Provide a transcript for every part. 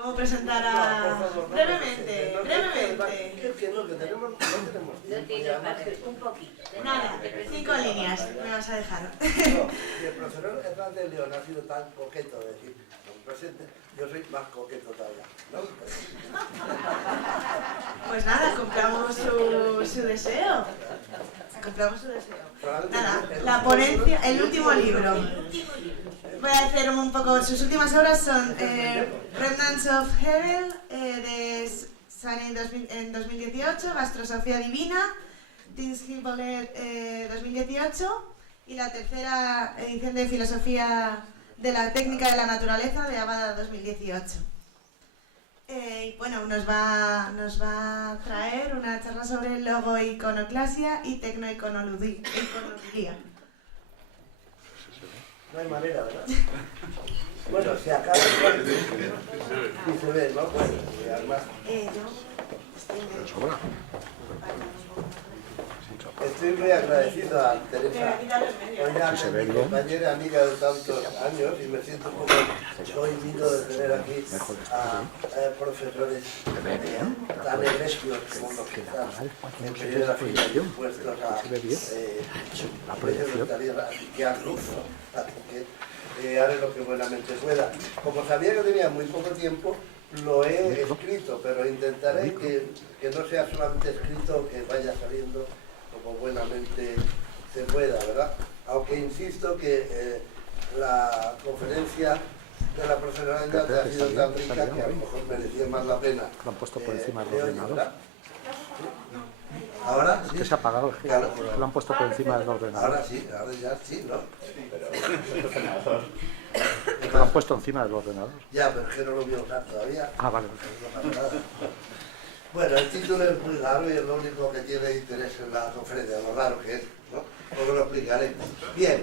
¿Cómo presentar a...? Brevemente. Que no tenemos tiempo. Un poquito. Nada, 5 líneas me vas a dejar. No, y el profesor Hernández León ha sido tan coqueto de decir, presente, yo soy más coqueto todavía, ¿no? Pues nada, compramos su deseo. Compramos su deseo. Nada, la ponencia, el último libro. Voy a hacer un poco, sus últimas obras son Remnants of Hegel, sale en 2018, Gastrosofía Divina, Tinsky-Bollet 2018, y la tercera edición de Filosofía de la Técnica de la Naturaleza de Abada 2018. Y bueno, nos va a traer una charla sobre logoiconoclasia y tecnoiconología. No hay manera, ¿verdad? Bueno, se acaba y se ve, ¿no? Bueno, y además... Estoy muy agradecido a Teresa, mi compañera, amiga de tantos años, y me siento un poco cohibido de tener aquí a profesores tan egregios como los que están en primera fila dispuestos a que al lujo, que haré lo que buenamente pueda. Como sabía que tenía muy poco tiempo, lo he escrito, pero intentaré que no sea solamente escrito, que vaya saliendo como buenamente se pueda, ¿verdad? Aunque insisto que la conferencia de la profesora Ayate ha sido tan rica que a lo mejor merecía más la pena. Lo han puesto por encima del ordenador. Ahora sí. Se ha apagado el giro. Claro. Lo han puesto por encima del ordenador. Ahora sí, ahora ya sí, ¿no? Lo han puesto encima del ordenador. Ya, pero es que no lo voy a usar todavía. Ah, vale. Bueno, el título es muy raro y es lo único que tiene interés en la conferencia, lo raro que es, ¿no? Luego lo explicaré. Bien,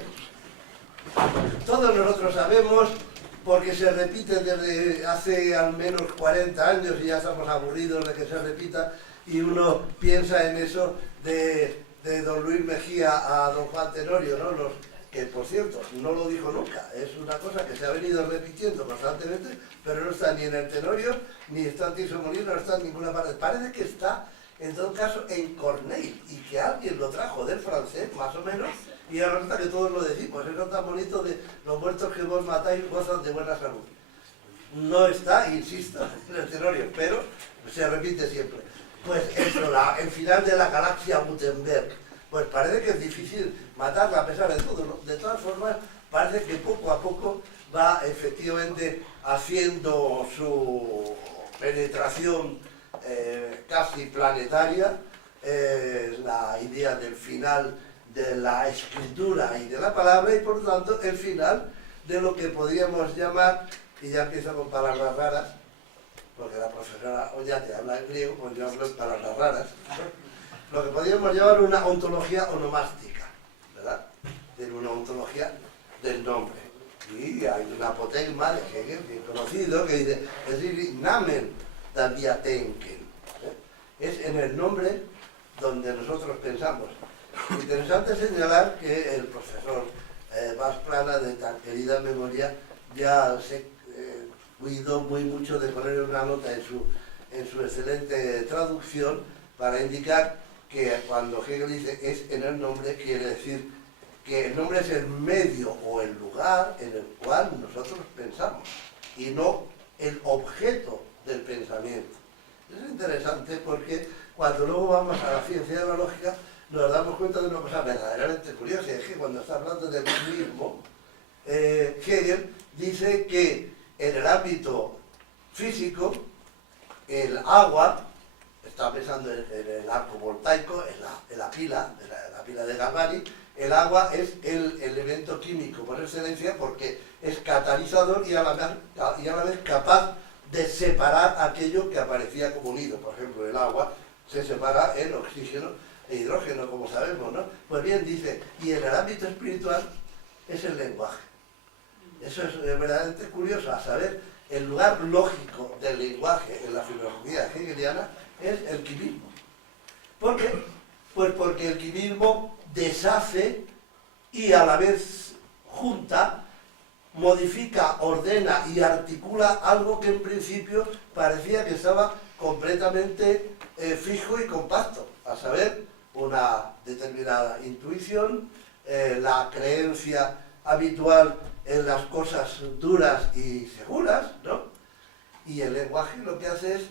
todos nosotros sabemos, porque se repite desde hace al menos 40 años y ya estamos aburridos de que se repita, y uno piensa en eso de don Luis Mejía a don Juan Tenorio, ¿no? Que por cierto, no lo dijo nunca, es una cosa que se ha venido repitiendo constantemente, pero no está ni en el Tenorio, ni está en Tirso Molino, no está en ninguna parte. Parece que está, en todo caso, en Corneille, y que alguien lo trajo del francés, más o menos, y ahora resulta que todos lo decimos, eso tan bonito de los muertos que vos matáis gozan de buena salud. No está, insisto, en el Tenorio, pero se repite siempre. Pues eso, el final de la galaxia Gutenberg. Pues parece que es difícil matarla a pesar de todo, ¿no? De todas formas, parece que poco a poco va efectivamente haciendo su penetración casi planetaria, la idea del final de la escritura y de la palabra, y por lo tanto el final de lo que podríamos llamar, y ya empiezo con palabras raras, porque la profesora Ollate habla en griego, pues yo hablo en palabras raras, lo que podríamos llamar una ontología onomástica, ¿verdad? De una ontología del nombre. Y hay un apotegma de Hegel, bien conocido, que dice, es decir, Namen davia denken. Es en el nombre donde nosotros pensamos. Interesante señalar que el profesor Vaz Plana, de tan querida memoria, ya se cuidó muy mucho de poner una nota en su excelente traducción para indicar que cuando Hegel dice es en el nombre, quiere decir que el nombre es el medio o el lugar en el cual nosotros pensamos y no el objeto del pensamiento. Es interesante porque cuando luego vamos a la ciencia de la lógica nos damos cuenta de una cosa verdaderamente curiosa, es que cuando está hablando del mismo, Hegel dice que en el ámbito físico el agua, está pensando en el arco voltaico, en la pila de Galvani, el agua es el elemento químico por excelencia porque es catalizador y a la vez capaz de separar aquello que aparecía como unido. Por ejemplo, el agua se separa en oxígeno e hidrógeno, como sabemos, ¿no? Pues bien, dice, y en el ámbito espiritual es el lenguaje. Eso es verdaderamente curioso, a saber, el lugar lógico del lenguaje en la filología hegeliana es el quimismo. ¿Por qué? Pues porque el quimismo deshace y a la vez junta modifica, ordena y articula algo que en principio parecía que estaba completamente fijo y compacto, a saber, una determinada intuición, la creencia habitual en las cosas duras y seguras, ¿no? Y el lenguaje lo que hace es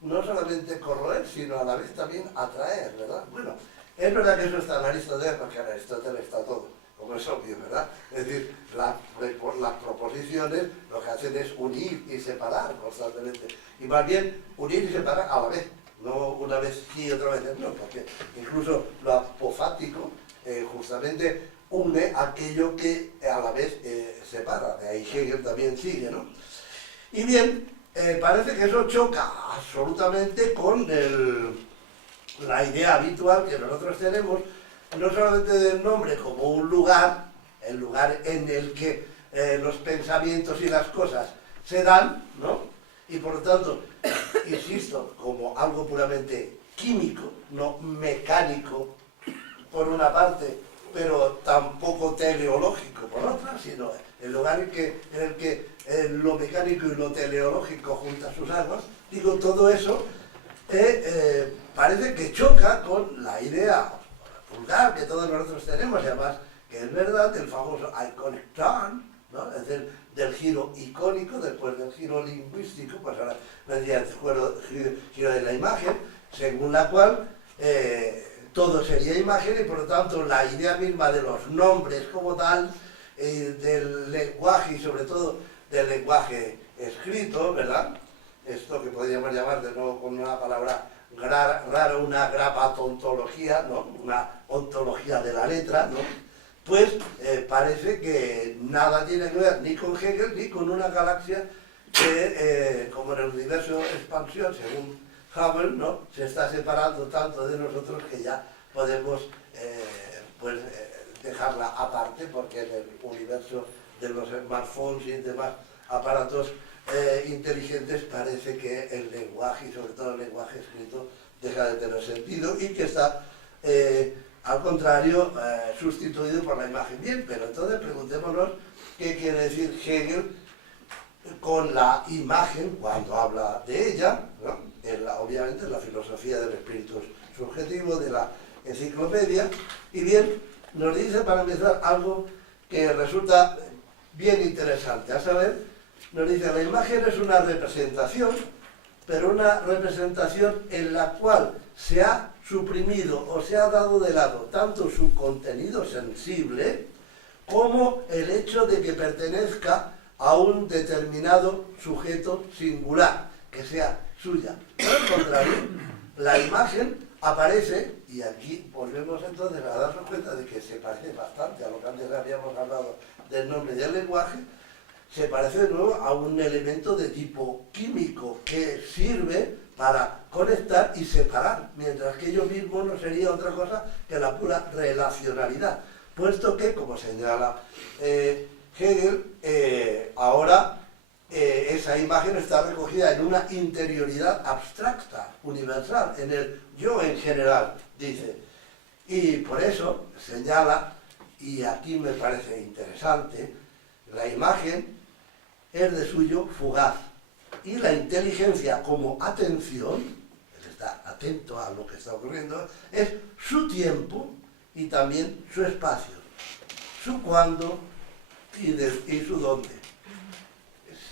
no solamente corroer, sino a la vez también atraer, ¿verdad? Bueno, es verdad que eso está en Aristóteles, porque en Aristóteles está todo, como es obvio, ¿verdad? Es decir, las proposiciones lo que hacen es unir y separar constantemente. Y más bien, unir y separar a la vez, no una vez sí y otra vez no, porque incluso lo apofático justamente une aquello que a la vez separa. De ahí Hegel también sigue, ¿no? Y bien, parece que eso choca absolutamente con la idea habitual que nosotros tenemos, no solamente del nombre como un lugar, el lugar en el que los pensamientos y las cosas se dan, ¿no? Y por lo tanto, insisto, como algo puramente químico, no mecánico por una parte, pero tampoco teleológico por otra, sino el lugar en el que lo mecánico y lo teleológico juntan sus aguas. Digo, todo eso parece que choca con la idea vulgar que todos nosotros tenemos, y además que es verdad, del famoso iconic turn, ¿no? Es decir, del giro icónico, después del giro lingüístico, pues ahora vendría el giro de la imagen, según la cual todo sería imagen, y por lo tanto la idea misma de los nombres como tal, del lenguaje y sobre todo del lenguaje escrito, ¿verdad? Esto que podríamos llamar de nuevo con una palabra rara, una grapatontología, ¿no? Una ontología de la letra, ¿no? Pues parece que nada tiene que ver ni con Hegel ni con una galaxia que, como en el universo expansión, según Hubble, ¿no? Se está separando tanto de nosotros que ya podemos dejarla aparte, porque en el universo de los smartphones y demás aparatos inteligentes parece que el lenguaje, y sobre todo el lenguaje escrito, deja de tener sentido y que está, al contrario, sustituido por la imagen. Bien, pero entonces preguntémonos qué quiere decir Hegel con la imagen cuando habla de ella, ¿no? Obviamente en la filosofía del espíritu subjetivo, de la enciclopedia. Y bien, nos dice para empezar algo que resulta bien interesante, a saber, nos dice, la imagen es una representación, pero una representación en la cual se ha suprimido o se ha dado de lado tanto su contenido sensible como el hecho de que pertenezca a un determinado sujeto singular, que sea suya. Por el contrario, la imagen aparece, y aquí volvemos entonces a darnos cuenta de que se parece bastante a lo que antes habíamos hablado del nombre del lenguaje, se parece de nuevo a un elemento de tipo químico que sirve para conectar y separar, mientras que ello mismo no sería otra cosa que la pura relacionalidad, puesto que, como señala Hegel, ahora esa imagen está recogida en una interioridad abstracta, universal, en el yo en general, dice. Y por eso señala, y aquí me parece interesante, la imagen es de suyo fugaz, y la inteligencia como atención, él está atento a lo que está ocurriendo, es su tiempo y también su espacio, su cuándo y su dónde.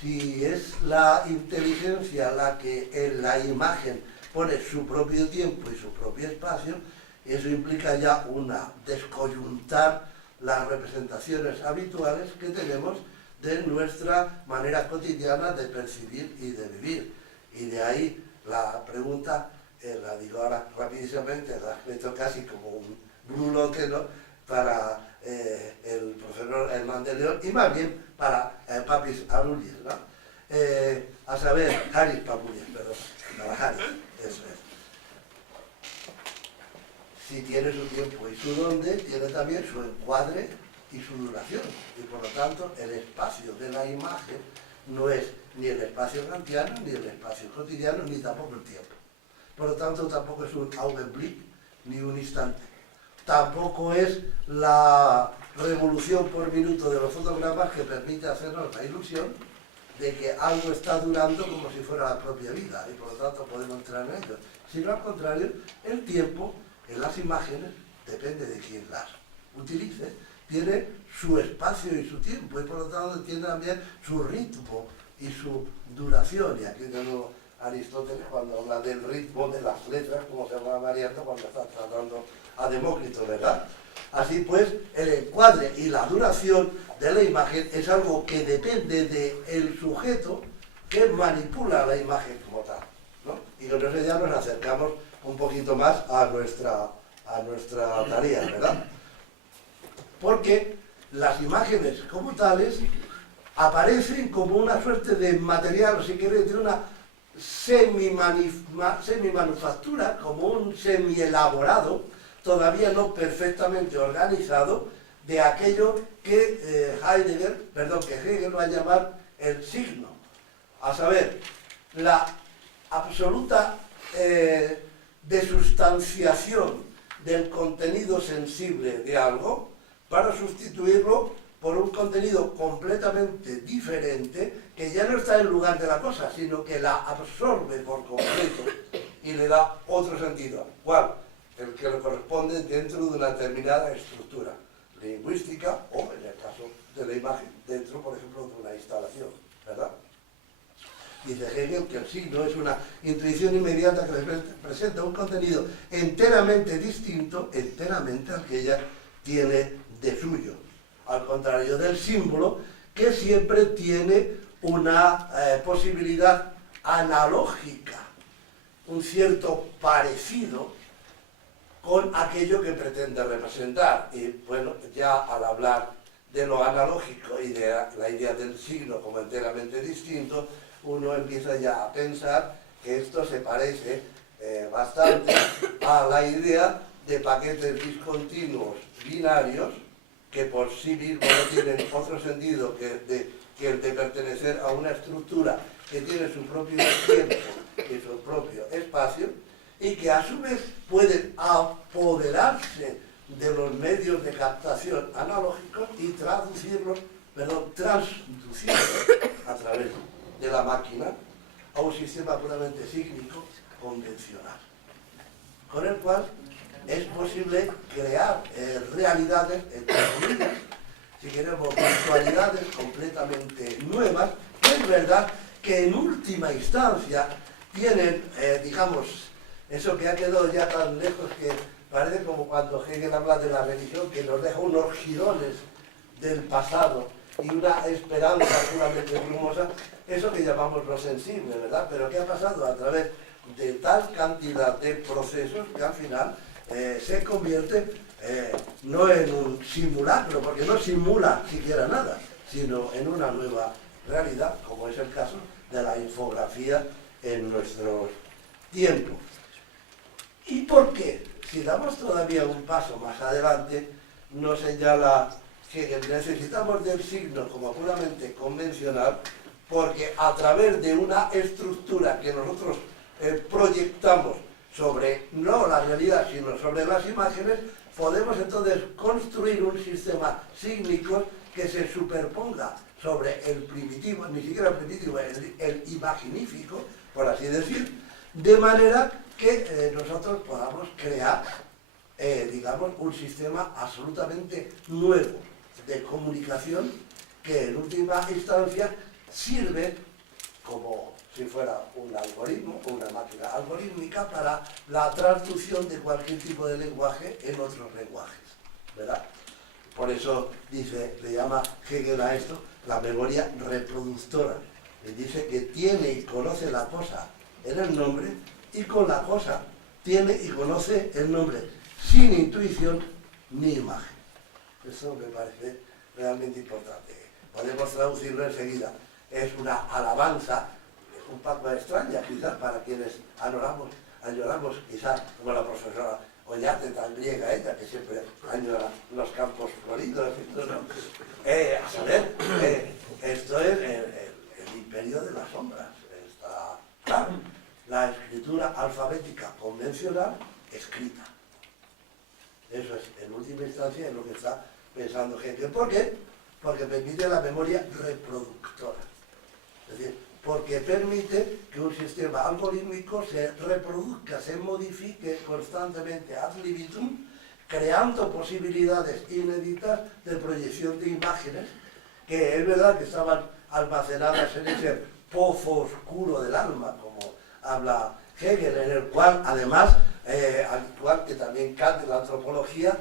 Si es la inteligencia la que en la imagen pone su propio tiempo y su propio espacio, eso implica ya una descoyuntar las representaciones habituales que tenemos de nuestra manera cotidiana de percibir y de vivir. Y de ahí la pregunta, la digo ahora rapidísimamente, la meto casi como un brulote, ¿no? Para el profesor Herman de León, y más bien para Papis Arulles, ¿no? A saber, Haris Papulles, perdón, para Haris, eso es. Si tiene su tiempo y su dónde, tiene también su encuadre y su duración, y por lo tanto el espacio de la imagen no es ni el espacio kantiano, ni el espacio cotidiano, ni tampoco el tiempo. Por lo tanto tampoco es un Augenblick, ni un instante. Tampoco es la revolución por minuto de los fotogramas que permite hacernos la ilusión de que algo está durando como si fuera la propia vida y por lo tanto podemos entrar en ello. Sino al contrario, el tiempo en las imágenes depende de quién las utilice, tiene su espacio y su tiempo y por lo tanto tiene también su ritmo y su duración. Y aquí tenemos Aristóteles cuando habla del ritmo de las letras, como se llama Mariano cuando está tratando a Demócrito, ¿verdad? Así pues, el encuadre y la duración de la imagen es algo que depende del sujeto que manipula la imagen como tal, ¿no? Y con eso ya nos acercamos un poquito más a nuestra tarea, ¿verdad? Porque las imágenes como tales aparecen como una suerte de material, si queréis, de una semimanufactura, como un semi-elaborado, todavía no perfectamente organizado, de aquello que Hegel va a llamar el signo. A saber, la absoluta desustanciación del contenido sensible de algo para sustituirlo por un contenido completamente diferente que ya no está en lugar de la cosa, sino que la absorbe por completo y le da otro sentido. ¿Cuál? El que le corresponde dentro de una determinada estructura lingüística o, en el caso de la imagen, dentro, por ejemplo, de una instalación, ¿verdad? Dice Hegel que el signo es una intuición inmediata que presenta un contenido enteramente distinto, enteramente al que ella tiene de suyo. Al contrario del símbolo, que siempre tiene una posibilidad analógica, un cierto parecido con aquello que pretende representar. Y bueno, ya al hablar de lo analógico y de la idea del signo como enteramente distinto, uno empieza ya a pensar que esto se parece bastante a la idea de paquetes discontinuos binarios que por sí mismos no tienen otro sentido que el de pertenecer a una estructura que tiene su propio tiempo y su propio espacio y que a su vez pueden apoderarse de los medios de captación analógicos y transducirlos a través de la máquina a un sistema puramente sígnico convencional, con el cual es posible crear realidades, entre comillas, si queremos, virtualidades completamente nuevas, que es verdad que en última instancia tienen, digamos, eso que ha quedado ya tan lejos que parece como cuando Hegel habla de la religión, que nos deja unos jirones del pasado y una esperanza puramente brumosa, eso que llamamos lo sensible, ¿verdad? Pero ¿qué ha pasado? A través de tal cantidad de procesos que al final se convierte no en un simulacro, porque no simula siquiera nada, sino en una nueva realidad, como es el caso de la infografía en nuestros tiempos. ¿Y por qué? Si damos todavía un paso más adelante, nos señala que necesitamos del signo como puramente convencional, porque a través de una estructura que nosotros proyectamos sobre no la realidad, sino sobre las imágenes, podemos entonces construir un sistema sígnico que se superponga sobre el primitivo, ni siquiera el primitivo, el imaginífico, por así decir, de manera que nosotros podamos crear, digamos, un sistema absolutamente nuevo de comunicación que en última instancia sirve como si fuera un algoritmo o una máquina algorítmica para la traducción de cualquier tipo de lenguaje en otros lenguajes, ¿verdad? Por eso le llama Hegel a esto la memoria reproductora. Y dice que tiene y conoce la cosa en el nombre y con la cosa tiene y conoce el nombre sin intuición ni imagen. Eso me parece realmente importante. Podemos traducirlo enseguida. Es una alabanza, un poco extraña quizás para quienes añoramos quizás como la profesora Ollate, tan griega ella, que siempre añora los campos floridos, ¿no? A saber, esto es el imperio de las sombras. Está claro. La escritura alfabética convencional escrita. Eso es, en última instancia, es lo que está pensando Hegel. ¿Por qué? Porque permite la memoria reproductora. Es decir, porque permite que un sistema algorítmico se reproduzca, se modifique constantemente ad libitum, creando posibilidades inéditas de proyección de imágenes, que es verdad que estaban almacenadas en ese pozo oscuro del alma, como habla Hegel, en el cual, además, al igual que también Kant en la antropología,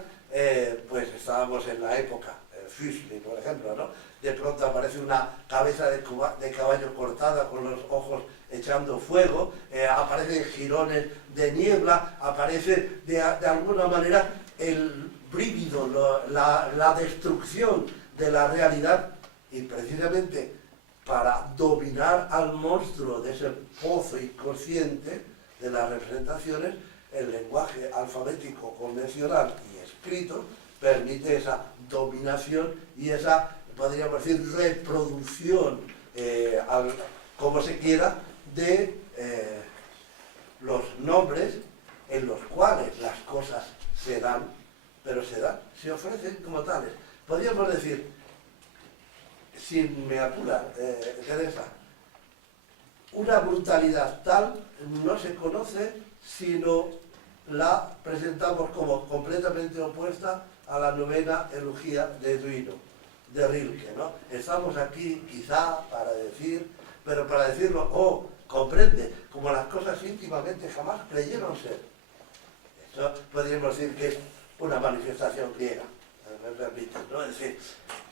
pues estábamos en la época, Füssli, por ejemplo, ¿no? De pronto aparece una cabeza de caballo cortada con los ojos echando fuego, aparecen jirones de niebla, aparece de alguna manera el brígido, la destrucción de la realidad, y precisamente para dominar al monstruo de ese pozo inconsciente de las representaciones, el lenguaje alfabético convencional y escrito permite esa dominación y esa, podríamos decir, reproducción, como se quiera, de los nombres en los cuales las cosas se dan, pero se ofrecen como tales. Podríamos decir, sin me apura, Teresa, una brutalidad tal no se conoce sino la presentamos como completamente opuesta a la novena elogía de Duino, de Rilke, ¿no? Estamos aquí quizá para decir, pero para decirlo, comprende, como las cosas íntimamente jamás creyeron ser. Eso podríamos decir que es una manifestación griega, me permiten, ¿no? Es decir,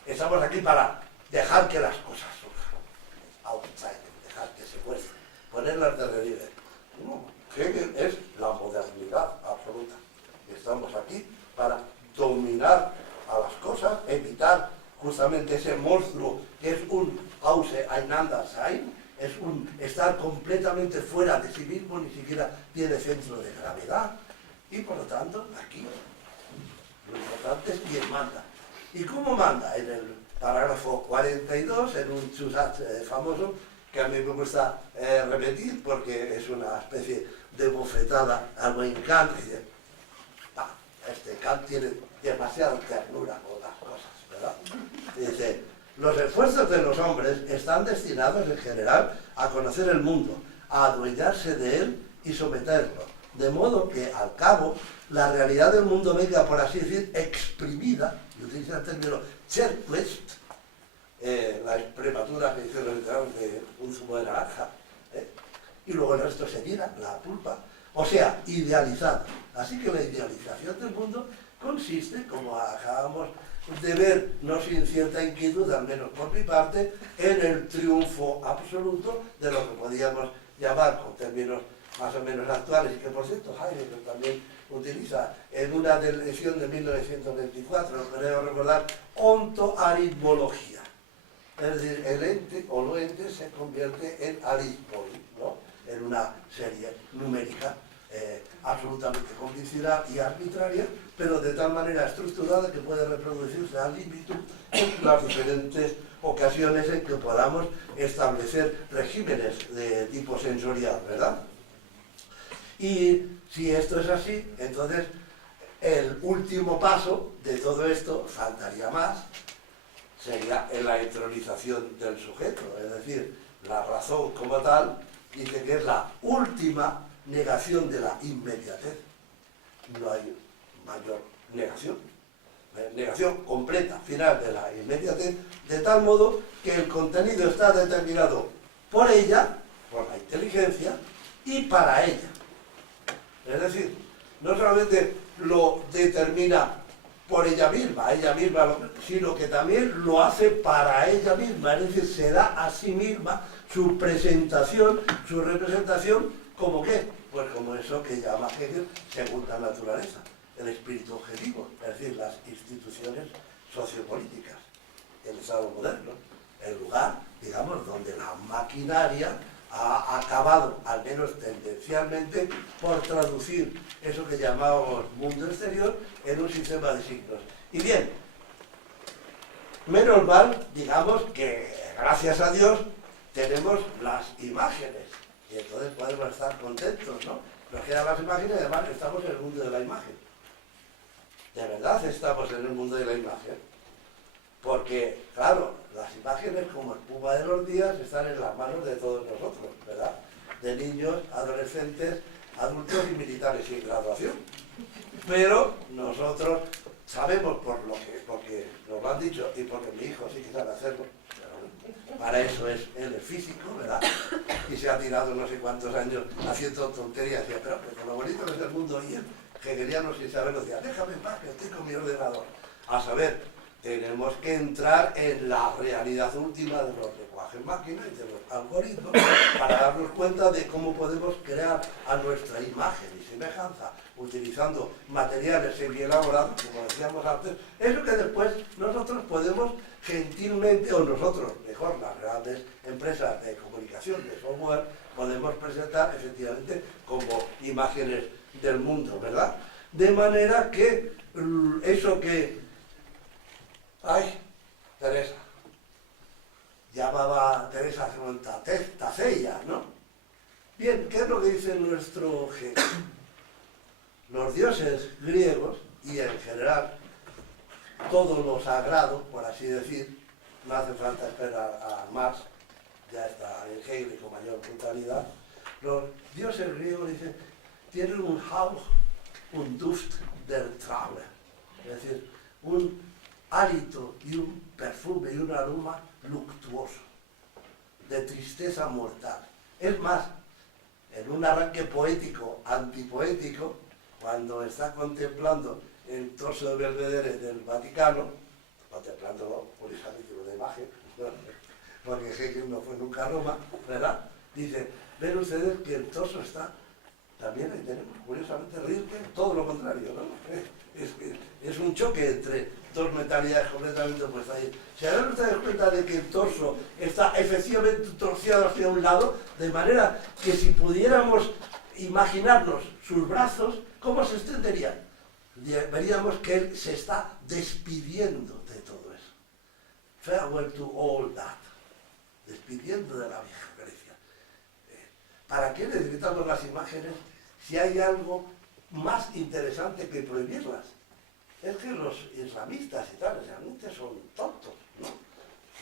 estamos aquí para dejar que las cosas surjan, outside, dejar que se muestren, ponerlas de relieve. No, Hegel es la modernidad absoluta. Estamos aquí para dominar a las cosas, evitar justamente ese monstruo que es un Auseinander-Sein, es un estar completamente fuera de sí mismo, ni siquiera tiene centro de gravedad, y por lo tanto aquí lo importante es quién manda. ¿Y cómo manda? En el parágrafo 42, en un Zusatz famoso, que a mí me gusta repetir porque es una especie de bofetada a Mein Kant, y dice, este Kant tiene demasiada ternura con las cosas, ¿verdad? Y dice, los esfuerzos de los hombres están destinados en general a conocer el mundo, a adueñarse de él y someterlo, de modo que al cabo la realidad del mundo venga, por así decir, exprimida, y utiliza el término zerquest, la prematura edición literal de un zumo de naranja, y luego el resto se tira, la pulpa, o sea, idealizada. Así que la idealización del mundo consiste, como acabamos de ver, no sin cierta inquietud, al menos por mi parte, en el triunfo absoluto de lo que podríamos llamar, con términos más o menos actuales, y que por cierto Heidegger también utiliza en una edición de 1924, creo recordar, ontoaritmología. Es decir, el ente o lo ente se convierte en aritmoi, ¿no? En una serie numérica absolutamente convencional y arbitraria, pero de tal manera estructurada que puede reproducirse al libitum en las diferentes ocasiones en que podamos establecer regímenes de tipo sensorial, ¿verdad? Y si esto es así, entonces el último paso de todo esto, faltaría más, sería en la entronización del sujeto, es decir, la razón como tal dice que es la última negación de la inmediatez. No hay mayor negación, negación completa, final de la inmediatez, de tal modo que el contenido está determinado por ella, por la inteligencia, y para ella. Es decir, no solamente lo determina por ella misma, sino que también lo hace para ella misma, es decir, se da a sí misma su presentación, su representación, ¿como qué? Pues como eso que llama Hegel segunda naturaleza, el espíritu objetivo, es decir, las instituciones sociopolíticas, el Estado moderno, el lugar, digamos, donde la maquinaria ha acabado, al menos tendencialmente, por traducir eso que llamamos mundo exterior en un sistema de signos. Y bien, menos mal, digamos, que gracias a Dios tenemos las imágenes, y entonces podemos estar contentos, ¿no? Nos quedan las imágenes y además estamos en el mundo de la imagen. De verdad estamos en el mundo de la imagen. porque, claro, las imágenes como espuma de los días están en las manos de todos nosotros, ¿verdad? De niños, adolescentes, adultos y militares sin graduación. Pero nosotros sabemos porque nos lo han dicho y porque mi hijo sí que sabe hacerlo, pero para eso él es físico, ¿verdad? Y se ha tirado no sé cuántos años haciendo tonterías, decía, pero con lo bonito que es el mundo, y el hegeliano sin saberlo decía, déjame en paz que estoy con mi ordenador. A saber, tenemos que entrar en la realidad última de los lenguajes máquina y de los algoritmos para darnos cuenta de cómo podemos crear a nuestra imagen y semejanza utilizando materiales semi-elaborados, como decíamos antes, eso que después nosotros podemos gentilmente, o nosotros, mejor, las grandes empresas de comunicación, de software, podemos presentar efectivamente como imágenes del mundo, ¿verdad? De manera que eso que... ¡Ay! Teresa. Llamaba Teresa Tacella, ¿no? Bien, ¿qué es lo que dice nuestro Hegel? Los dioses griegos, y en general todo lo sagrado, por así decir, no hace falta esperar a Marx, ya está en Hegel con mayor brutalidad, los dioses griegos dicen, tienen un Hauch, un Duft der Trauer, es decir, un hálito y un perfume y un aroma luctuoso, de tristeza mortal. Es más, en un arranque poético, antipoético, cuando está contemplando el torso de Belvedere del Vaticano, contemplándolo, curiosamente una imagen, ¿no? Porque Hegel no fue nunca a Roma, ¿verdad? Dice, ven ustedes que el torso está, también ahí tenemos, curiosamente, Rilke, todo lo contrario, ¿no? Es un choque entre dos mentalidades completamente opuestas. ¿Se dan ustedes cuenta de que el torso está efectivamente torcido hacia un lado? De manera que si pudiéramos imaginarnos sus brazos, ¿cómo se extenderían? Veríamos que él se está despidiendo de todo eso. Farewell to all that. Despidiendo de la vieja Grecia. ¿Para qué necesitamos las imágenes si hay algo más interesante que prohibirlas? Es que los islamistas y tal, realmente son tontos, ¿no?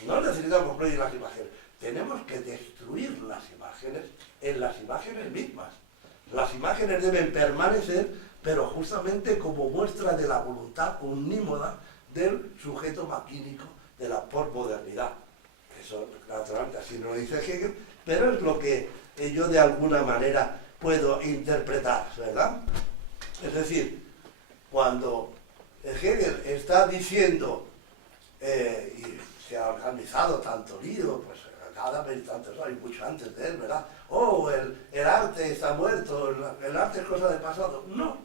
No necesitamos prohibir las imágenes. Tenemos que destruir las imágenes en las imágenes mismas. Las imágenes deben permanecer, pero justamente como muestra de la voluntad omnímoda del sujeto maquínico de la posmodernidad. Eso, naturalmente, así no lo dice Hegel, pero es lo que yo de alguna manera puedo interpretar, ¿verdad? Es decir, cuando Hegel está diciendo, y se ha organizado tanto lío, pues cada vez tantos hay mucho antes de él, ¿verdad? Oh, el arte está muerto, el arte es cosa del pasado. No.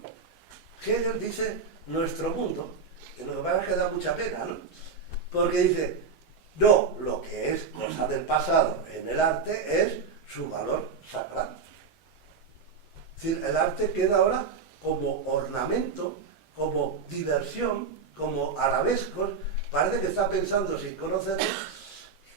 Hegel dice nuestro mundo, y lo que pasa es que da mucha pena, ¿no? Porque dice, no, lo que es cosa del pasado en el arte es su valor sacral. Es decir, el arte queda ahora como ornamento, como diversión, como arabescos. Parece que está pensando sin conocerlo.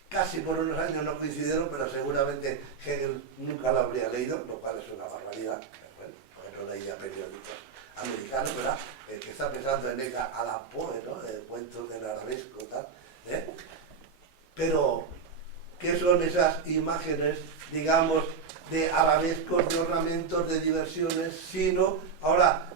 Casi por unos años no coincidieron, pero seguramente Hegel nunca lo habría leído, lo cual es una barbaridad. Bueno, porque no leía periódicos americanos, ¿verdad? Que está pensando en Edgar Allan Poe, ¿no? El cuento del arabesco, tal. Pero, ¿qué son esas imágenes, digamos, de arabescos, de ornamentos, de diversiones, sino ahora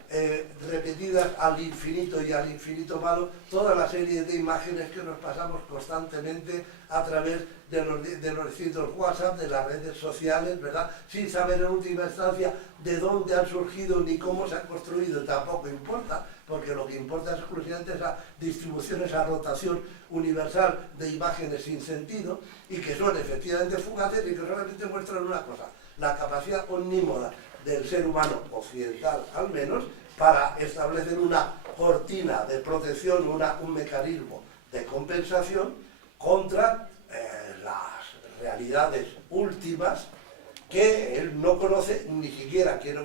repetidas al infinito y al infinito malo, toda la serie de imágenes que nos pasamos constantemente a través de los distintos WhatsApp, de las redes sociales, ¿verdad? Sin saber en última instancia de dónde han surgido ni cómo se han construido, tampoco importa, porque lo que importa es exclusivamente esa distribución, esa rotación universal de imágenes sin sentido y que son efectivamente fugaces y que solamente muestran una cosa, la capacidad omnímoda del ser humano occidental al menos, para establecer una cortina de protección, un mecanismo de compensación contra las realidades últimas que él no conoce, ni siquiera quiere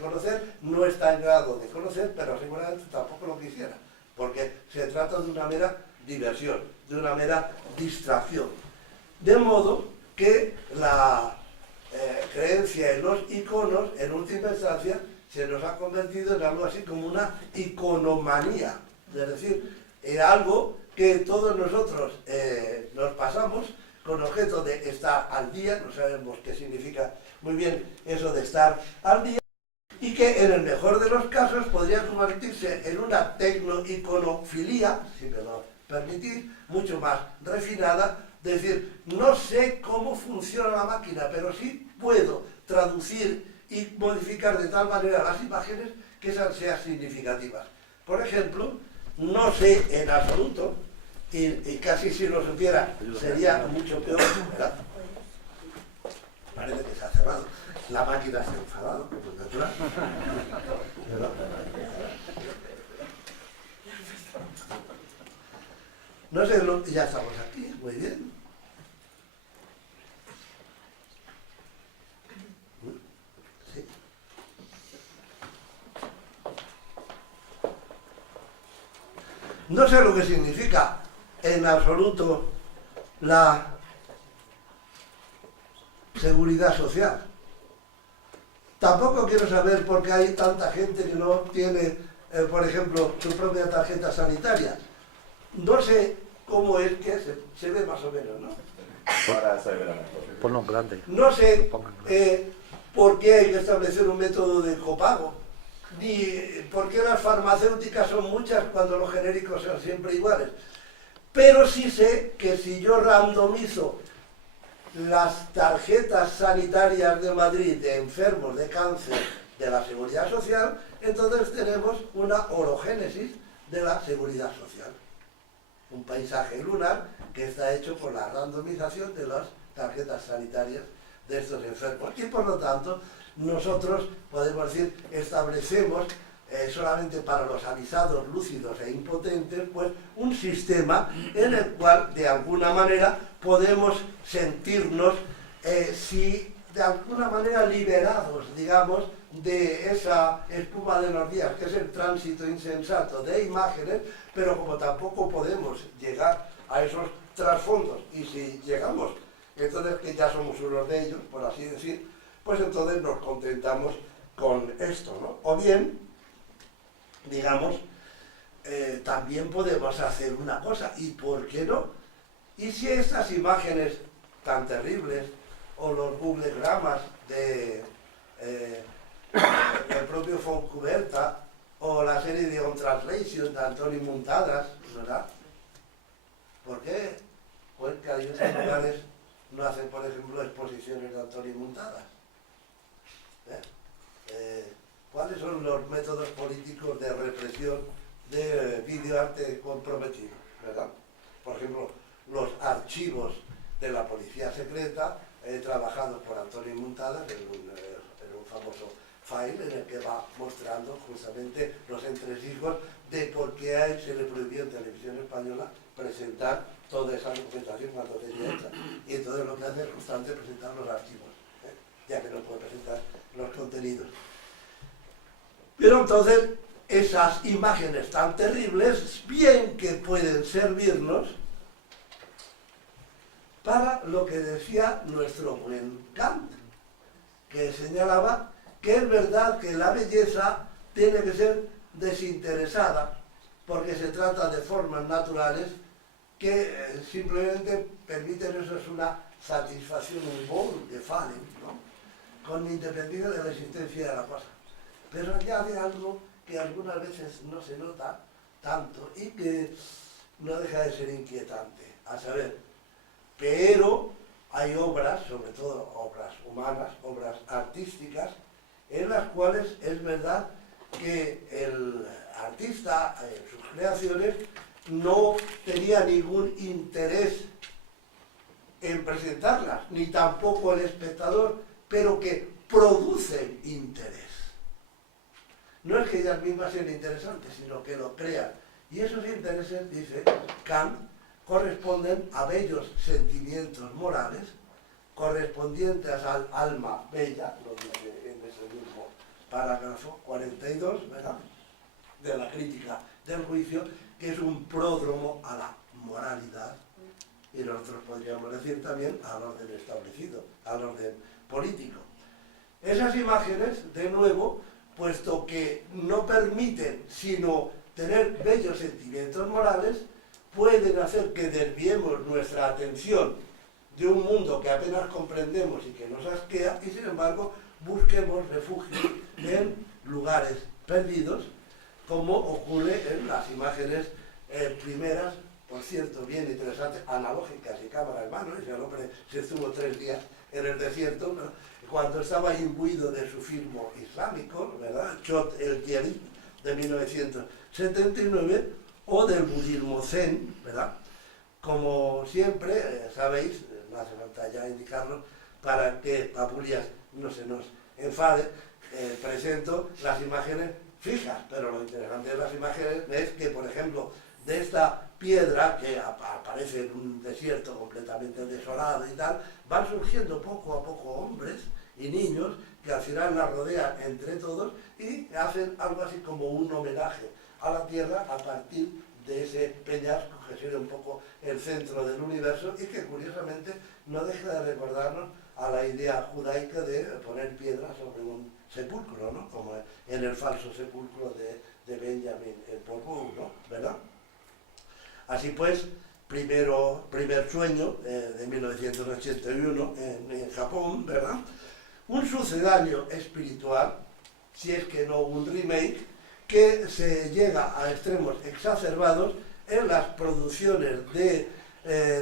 conocer, no está en grado de conocer, pero seguramente tampoco lo quisiera, porque se trata de una mera diversión, de una mera distracción. De modo que la creencia en los iconos, en última instancia, se nos ha convertido en algo así como una iconomanía, es decir, en algo que todos nosotros nos pasamos con objeto de estar al día, no sabemos qué significa muy bien eso de estar al día, y que en el mejor de los casos podría convertirse en una tecnoiconofilia, si me lo permitís, mucho más refinada, es decir, no sé cómo funciona la máquina, pero sí puedo traducir y modificar de tal manera las imágenes que esas sean significativas. Por ejemplo, no sé en absoluto, y casi si lo supiera sería mucho peor, ¿verdad? Parece que se ha cerrado. La máquina se ha enfadado, que es natural. ¿Verdad? No sé, ya estamos aquí, muy bien. Sí. No sé lo que significa en absoluto la seguridad social. Tampoco quiero saber por qué hay tanta gente que no tiene, por ejemplo, su propia tarjeta sanitaria. No sé cómo es que se ve más o menos, ¿no? Ahora se verá mejor. Ponlo en grande. No sé por qué hay que establecer un método de copago, ni por qué las farmacéuticas son muchas cuando los genéricos son siempre iguales. Pero sí sé que si yo randomizo las tarjetas sanitarias de Madrid de enfermos de cáncer de la Seguridad Social, entonces tenemos una orogénesis de la Seguridad Social. Un paisaje lunar que está hecho por la randomización de las tarjetas sanitarias de estos enfermos. Y por lo tanto, nosotros podemos decir, establecemos solamente para los avisados, lúcidos e impotentes, pues un sistema en el cual de alguna manera podemos sentirnos, si de alguna manera liberados, digamos, de esa espuma de los días, que es el tránsito insensato de imágenes, pero como tampoco podemos llegar a esos trasfondos, y si llegamos, entonces que ya somos unos de ellos, por así decir, pues entonces nos contentamos con esto, ¿no? O bien, digamos, también podemos hacer una cosa, ¿y por qué no? Y si estas imágenes tan terribles, o los googlegramas del propio Fontcuberta, o la serie de On Translation de Antoni Muntadas, ¿verdad? ¿Por qué? Pues que hay otros lugares no hacen, por ejemplo, exposiciones de Antoni Muntadas. ¿Cuáles son los métodos políticos de represión de videoarte comprometido? ¿Verdad? Por ejemplo, los archivos de la policía secreta trabajados por Antoni Muntadas en un famoso file en el que va mostrando justamente los entresijos de por qué se le prohibió en Televisión Española presentar toda esa documentación cuando tenía hecha. Y entonces lo que hace es justamente presentar los archivos, ya que no puede presentar los contenidos. Pero entonces, esas imágenes tan terribles, bien que pueden servirnos para lo que decía nuestro buen Kant, que señalaba que es verdad que la belleza tiene que ser desinteresada, porque se trata de formas naturales que simplemente permiten, eso es una satisfacción, un bon de Fallen, ¿no? Con independencia de la existencia de la cosa. Pero añade algo que algunas veces no se nota tanto y que no deja de ser inquietante, a saber, pero hay obras, sobre todo obras humanas, obras artísticas, en las cuales es verdad que el artista en sus creaciones no tenía ningún interés en presentarlas, ni tampoco el espectador, pero que producen interés. No es que ellas mismas sean interesantes, sino que lo crean. Y esos intereses, dice Kant, corresponden a bellos sentimientos morales, correspondientes al alma bella, lo dice en ese mismo parágrafo 42, ¿verdad?, de la crítica del juicio, que es un pródromo a la moralidad, y nosotros podríamos decir también al orden establecido, al orden político. Esas imágenes, de nuevo, puesto que no permiten sino tener bellos sentimientos morales, pueden hacer que desviemos nuestra atención de un mundo que apenas comprendemos y que nos asquea, y sin embargo busquemos refugio en lugares perdidos, como ocurre en las imágenes primeras, por cierto, bien interesantes, analógicas y cámara en mano. Y el hombre se estuvo 3 días en el desierto, ¿no?, cuando estaba imbuido de sufismo islámico, ¿verdad?, Chot el-Djerid, de 1979, o del budismo zen, ¿verdad? Como siempre, sabéis, no hace falta ya indicarlo, para que Papulias no se nos enfade, presento las imágenes fijas, pero lo interesante de las imágenes es que, por ejemplo, de esta piedra que aparece en un desierto completamente desolado y tal, van surgiendo poco a poco hombres y niños que al final la rodean entre todos y hacen algo así como un homenaje a la tierra a partir de ese peñasco que sería un poco el centro del universo y que curiosamente no deja de recordarnos a la idea judaica de poner piedras sobre un sepulcro, ¿no?, como en el falso sepulcro de Benjamin el Porbu, ¿no?, ¿verdad? Así pues, primer sueño de 1981 en Japón, ¿verdad? Un sucedáneo espiritual, si es que no un remake, que se llega a extremos exacerbados en las producciones de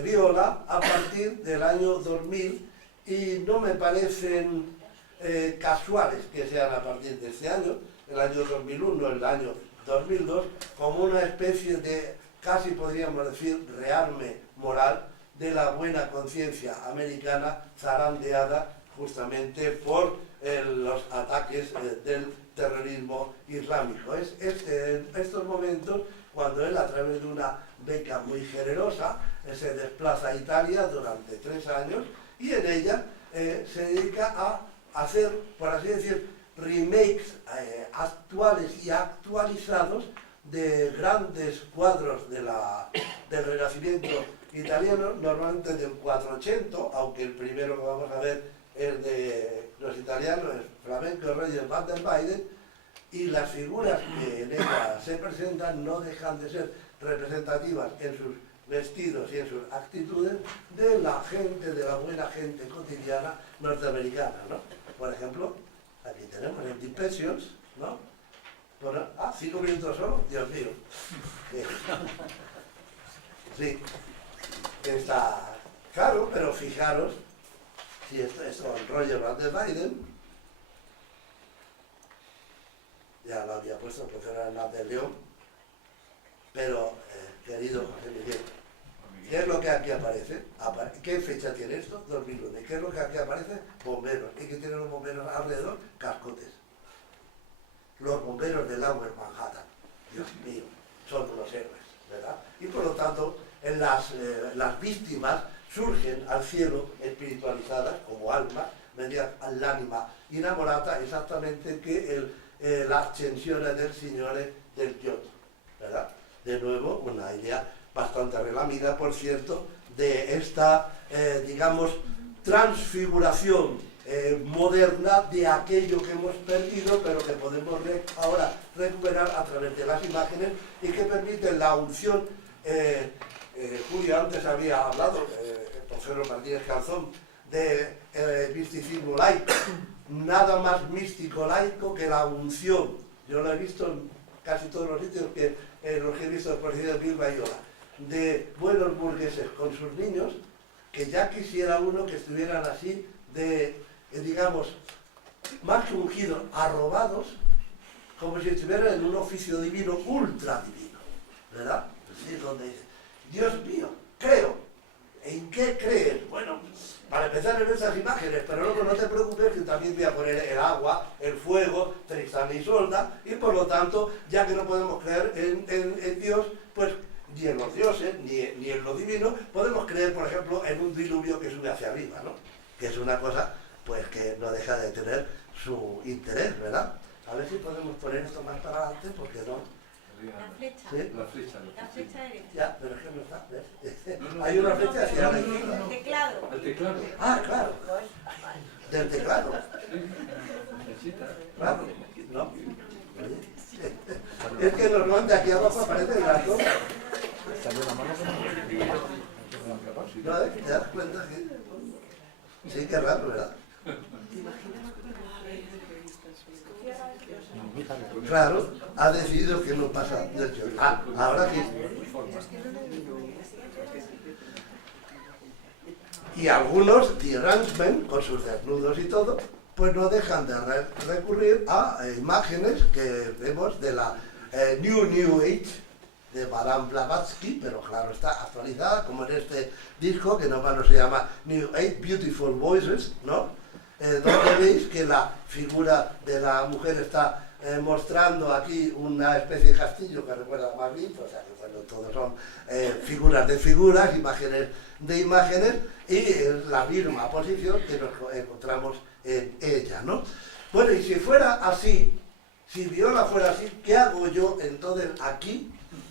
Viola a partir del año 2000, y no me parecen casuales que sean a partir de este año, el año 2001, el año 2002, como una especie de, casi podríamos decir, rearme moral de la buena conciencia americana zarandeada justamente por los ataques del terrorismo islámico. Es en estos momentos cuando él, a través de una beca muy generosa, se desplaza a Italia durante 3 años y en ella se dedica a hacer, por así decir, remakes actuales y actualizados de grandes cuadros del Renacimiento italiano, normalmente del 480, aunque el primero que vamos a ver es de los italianos, es Flamenco Reyes van der Weyden, y las figuras que en ella se presentan no dejan de ser representativas en sus vestidos y en sus actitudes de la gente, de la buena gente cotidiana norteamericana, ¿no? Por ejemplo, aquí tenemos el Deep Passions, ¿no? Bueno, 5 minutos solo, Dios mío. Sí, está claro, pero fijaros, si esto es Roger van der Weyden, ya lo había puesto porque era el Napoleón, pero querido José Miguel, ¿qué es lo que aquí aparece? ¿Qué fecha tiene esto? 2001. ¿Qué es lo que aquí aparece? Bomberos. ¿Y qué tienen los bomberos alrededor? Cascotes. Los bomberos del Lower Manhattan. Dios mío, son unos héroes, ¿verdad? Y por lo tanto, en las víctimas surgen al cielo espiritualizadas como almas, mediante l'anima innamorata, exactamente que la ascensione del Signore del Giotto, ¿verdad? De nuevo, una idea bastante relamida, por cierto, de esta, digamos, transfiguración moderna de aquello que hemos perdido, pero que podemos ahora recuperar a través de las imágenes y que permiten la unción. Julio antes había hablado, el profesor Martínez Calzón, de misticismo laico. Nada más místico laico que la unción. Yo lo he visto en casi todos los sitios que los que he visto por de Bilbao y Ola, de buenos burgueses con sus niños, que ya quisiera uno que estuvieran así de, digamos, más que ungidos, arrobados, como si estuvieran en un oficio divino, ultra divino, ¿verdad? Sí, donde dice, Dios mío, creo. ¿En qué crees? Bueno, para empezar en esas imágenes, pero luego no te preocupes que también voy a poner el agua, el fuego, Tristán y Isolda, y por lo tanto, ya que no podemos creer en Dios, pues ni en los dioses, ni en lo divino, podemos creer, por ejemplo, en un diluvio que sube hacia arriba, ¿no? Que es una cosa, pues, que no deja de tener su interés, ¿verdad? A ver si podemos poner esto más para adelante, porque no... La flecha. ¿Sí? La flecha. La flecha derecha. Ya, pero es que no está, ¿ves? Hay una flecha hacia la izquierda. El teclado. El teclado. Ah, claro, del teclado. Claro, ¿no? Es que normalmente aquí abajo aparece el gato. Salió la mano como ¿No? ¿Te das cuenta que...? Sí, qué raro, ¿verdad? Claro, ha decidido que no pasa del show. Ahora sí. Y algunos, The Ransmen, con sus desnudos y todo, pues no dejan de recurrir a imágenes que vemos de la New Age de Madame Blavatsky, pero claro, está actualizada, como en este disco, que no se llama New Age, Beautiful Voices, ¿no? Donde veis que la figura de la mujer está mostrando aquí una especie de castillo que recuerda a Magritte, o sea que bueno, todos son figuras de figuras, imágenes de imágenes, y es la misma posición que nos encontramos en ella, ¿no? Bueno, y si fuera así, si Viola fuera así, ¿qué hago yo entonces aquí,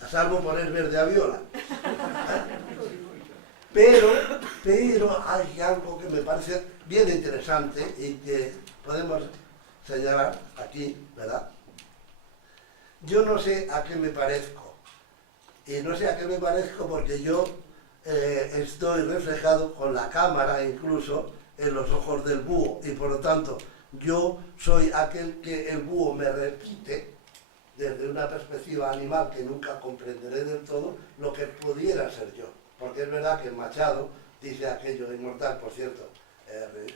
salvo poner verde a Viola? Pero hay algo que me parece bien interesante y que podemos señalar aquí, ¿verdad? Yo no sé a qué me parezco, y no sé a qué me parezco porque yo estoy reflejado con la cámara incluso en los ojos del búho, y por lo tanto yo soy aquel que el búho me repite desde una perspectiva animal que nunca comprenderé del todo lo que pudiera ser yo, porque es verdad que Machado dice aquello inmortal, por cierto,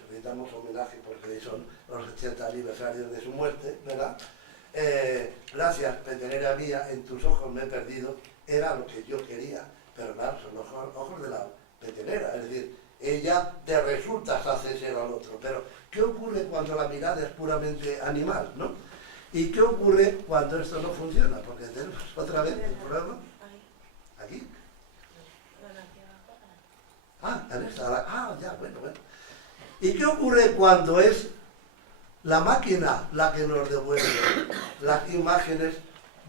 rindamos homenaje porque son los 80 aniversarios de su muerte, ¿verdad? Gracias, petenera mía, en tus ojos me he perdido, era lo que yo quería, pero claro, son los ojos de la petenera, es decir, ella de resultas hace ser al otro, pero ¿qué ocurre cuando la mirada es puramente animal, ¿no? ¿Y qué ocurre cuando esto no funciona? Porque tenemos otra vez el problema, aquí. Ya, bueno. ¿Y qué ocurre cuando es la máquina la que nos devuelve las imágenes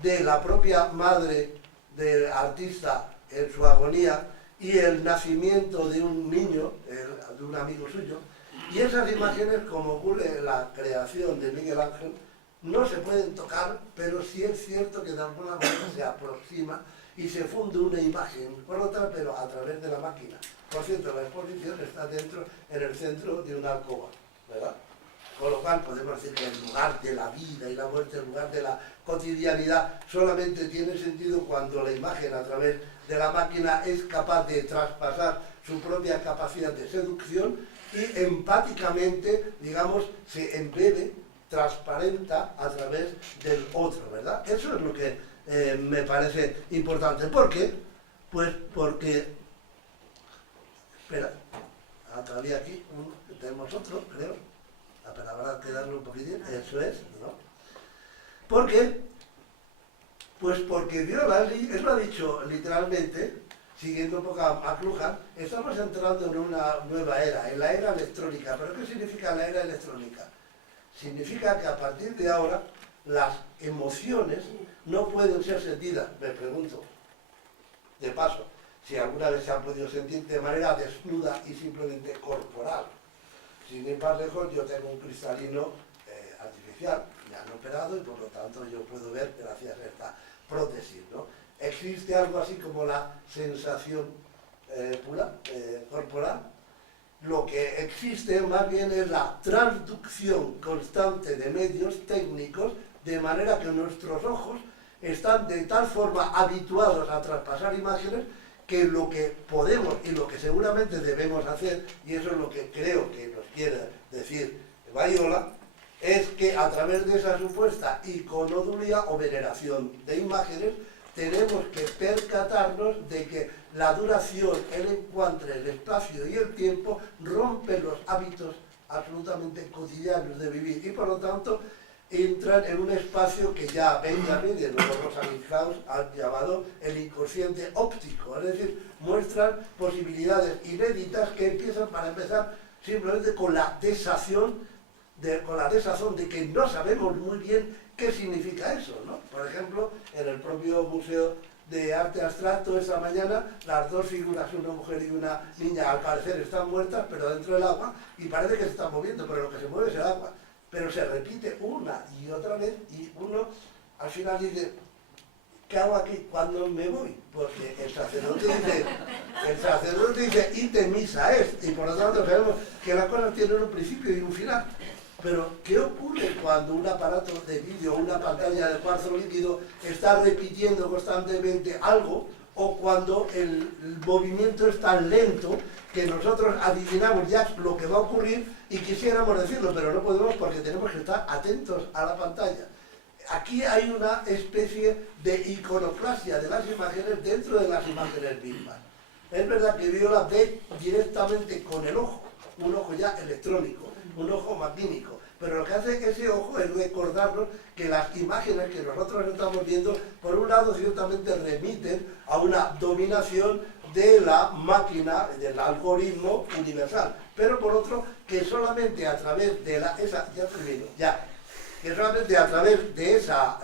de la propia madre del artista en su agonía y el nacimiento de un niño, de un amigo suyo? Y esas imágenes, como ocurre en la creación de Miguel Ángel, no se pueden tocar, pero sí es cierto que de alguna manera se aproxima y se funde una imagen con otra, pero a través de la máquina. Por cierto, la exposición está en el centro de una alcoba, ¿verdad? Con lo cual podemos decir que el lugar de la vida y la muerte, el lugar de la cotidianidad, solamente tiene sentido cuando la imagen a través de la máquina es capaz de traspasar su propia capacidad de seducción y empáticamente, digamos, se embebe, transparenta a través del otro, ¿verdad? Eso es lo que me parece importante. ¿Por qué? Pues porque... Espera, todavía aquí tenemos otro, creo. Pero habrá que darle un poquitín, eso es, ¿no? ¿Por qué? Pues porque Viola, él lo ha dicho literalmente, siguiendo un poco a McLuhan, estamos entrando en una nueva era, en la era electrónica. ¿Pero qué significa la era electrónica? Significa que a partir de ahora las emociones no pueden ser sentidas, me pregunto, de paso, si alguna vez se han podido sentir de manera desnuda y simplemente corporal. Sin ir más lejos, yo tengo un cristalino artificial, me han operado y por lo tanto yo puedo ver gracias a esta prótesis, ¿no? ¿Existe algo así como la sensación pura, corporal? Lo que existe más bien es la transducción constante de medios técnicos, de manera que nuestros ojos están de tal forma habituados a traspasar imágenes que lo que podemos y lo que seguramente debemos hacer, y eso es lo que creo que nos quiere decir Viola, es que a través de esa supuesta iconodulia o veneración de imágenes tenemos que percatarnos de que la duración, el encuadre, el espacio y el tiempo rompen los hábitos absolutamente cotidianos de vivir y por lo tanto entran en un espacio que ya Benjamin y el nuevo Rosalind Krauss han llamado el inconsciente óptico, es decir, muestran posibilidades inéditas que empiezan, para empezar, simplemente con la desazón de que no sabemos muy bien qué significa eso, ¿no? Por ejemplo, en el propio Museo de Arte Abstracto esta mañana, las dos figuras, una mujer y una niña, al parecer están muertas, pero dentro del agua, y parece que se están moviendo, pero lo que se mueve es el agua. Pero se repite una y otra vez y uno al final dice, ¿qué hago aquí? ¿Cuándo me voy? Porque el sacerdote dice, El sacerdote dice, ite misa est, y por lo tanto sabemos que las cosas tienen un principio y un final. Pero, ¿qué ocurre cuando un aparato de vídeo o una pantalla de cuarzo líquido está repitiendo constantemente algo, o cuando el movimiento es tan lento que nosotros adivinamos ya lo que va a ocurrir y quisiéramos decirlo, pero no podemos porque tenemos que estar atentos a la pantalla? Aquí hay una especie de iconoclasia de las imágenes dentro de las imágenes mismas. Es verdad que Viola ve directamente con el ojo, un ojo ya electrónico, un ojo magnífico, pero lo que hace ese ojo es recordarnos que las imágenes que nosotros estamos viendo, por un lado ciertamente remiten a una dominación de la máquina, del algoritmo universal, pero por otro, que solamente a través de que solamente a través de esa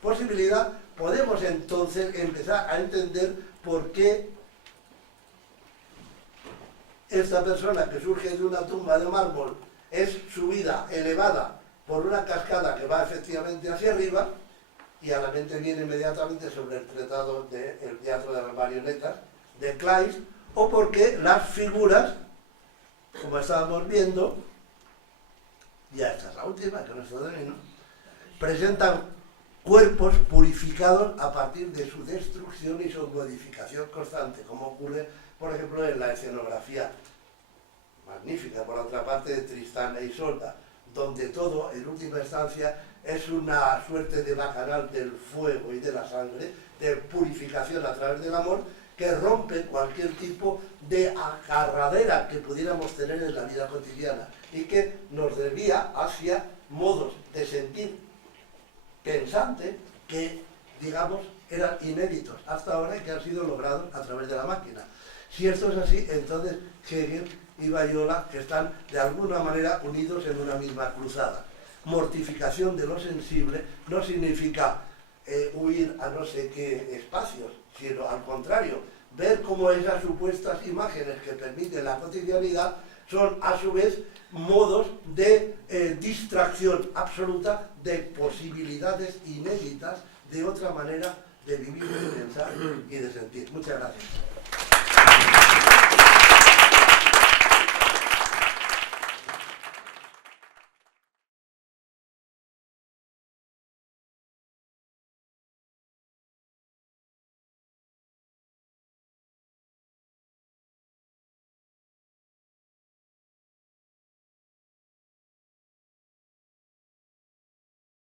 posibilidad podemos entonces empezar a entender por qué esta persona que surge de una tumba de mármol es subida, elevada por una cascada que va efectivamente hacia arriba, y a la mente viene inmediatamente sobre el tratado del teatro de las marionetas de Kleist, o porque las figuras, como estábamos viendo, ya esta es la última, que no está terminando, presentan cuerpos purificados a partir de su destrucción y su modificación constante, como ocurre, por ejemplo, en la escenografía magnífica, por otra parte, de Tristán e Isolda, donde todo, en última instancia, es una suerte de bacanal del fuego y de la sangre, de purificación a través del amor, que rompe cualquier tipo de agarradera que pudiéramos tener en la vida cotidiana y que nos desvía hacia modos de sentir pensante que, digamos, eran inéditos hasta ahora y que han sido logrados a través de la máquina. Si esto es así, entonces Hegel y Viola están de alguna manera unidos en una misma cruzada. Mortificación de lo sensible no significa huir a no sé qué espacios, sino al contrario, ver cómo esas supuestas imágenes que permiten la cotidianidad son a su vez modos de distracción absoluta de posibilidades inéditas de otra manera de vivir, de pensar y de sentir. Muchas gracias.